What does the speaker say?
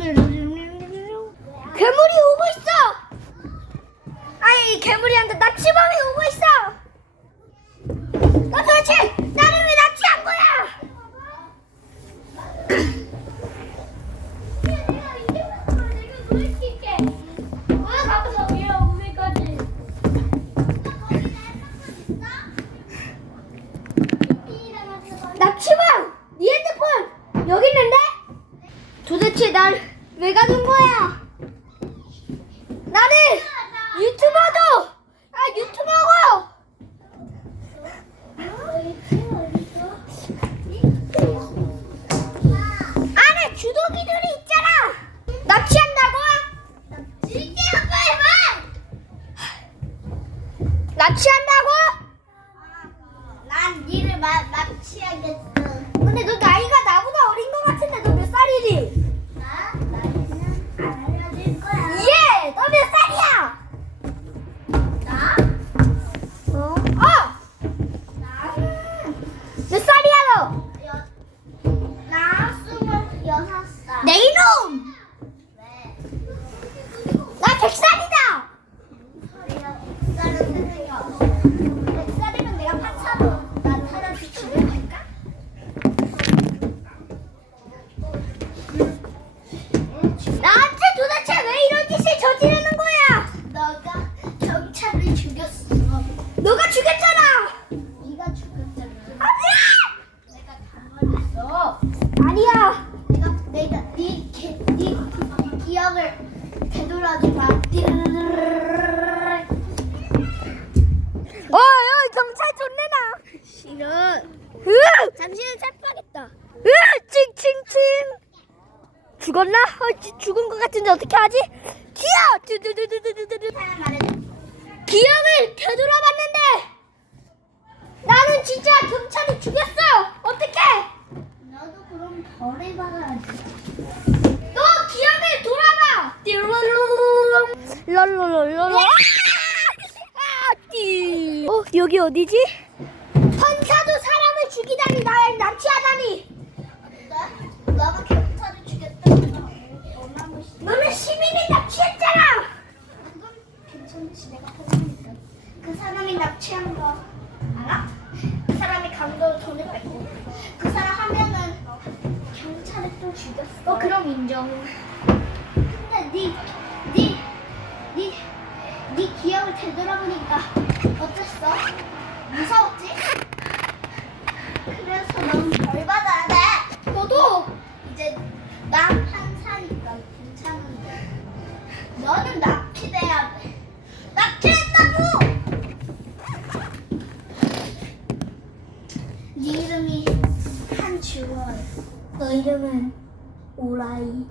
괴물이 오고 있어. 아이 괴물이한테 납치범이 오고 있어. 너 도대체 나를 왜 납치한 거야? 납치범, 네 핸드폰 여기 있는데? 도대체 날 왜 가둔 거야? 나는 유튜버도 아 유튜버고 안에 주도기들이 있잖아. 납치한다고? 납치한다고? 난 니를 마, 납치하겠어. 근데 너 나 아니야! 내가 내가 네, 개, 네 기억을 되돌아주마. 어, 야, 경찰 존내나! 싫어. 으! 당신은 체포하겠다. 으! 칭칭칭! 죽었나? 어, 지- 죽은 것 같은데 어떻게 하지? 두두두두두두두. 말해줘. 기억을 되돌아봤는데 나는 진짜 경찰이 죽였어! 어떻게? 너도 그럼 벌을 받아야지. 너 기억을 돌아봐! 랄랄랄랄라 아, 띠. 어, 여기 어디지? 판사도 사람을 죽이다니 날 납치하다니 너? 너가 경찰을 싶어. 너는 시민을 납치했잖아 그건 괜찮지 내가 보니까. 그 사람이 납치한 거 알아? 그 사람이 강도로 돈을 뺏고 그 사람 하면은 경찰을 또 죽였어. 어 그럼 인정 근데 네, 네, 네, 네 기억을 되돌아보니까 어땠어? 무서웠지? 그래서 넌 벌 받아야 돼. 너도 이제 난 판사니까 괜찮은데 너는 납치돼야 돼. 납치했다고! 네 이름이 한주월. 너 이름은 오라이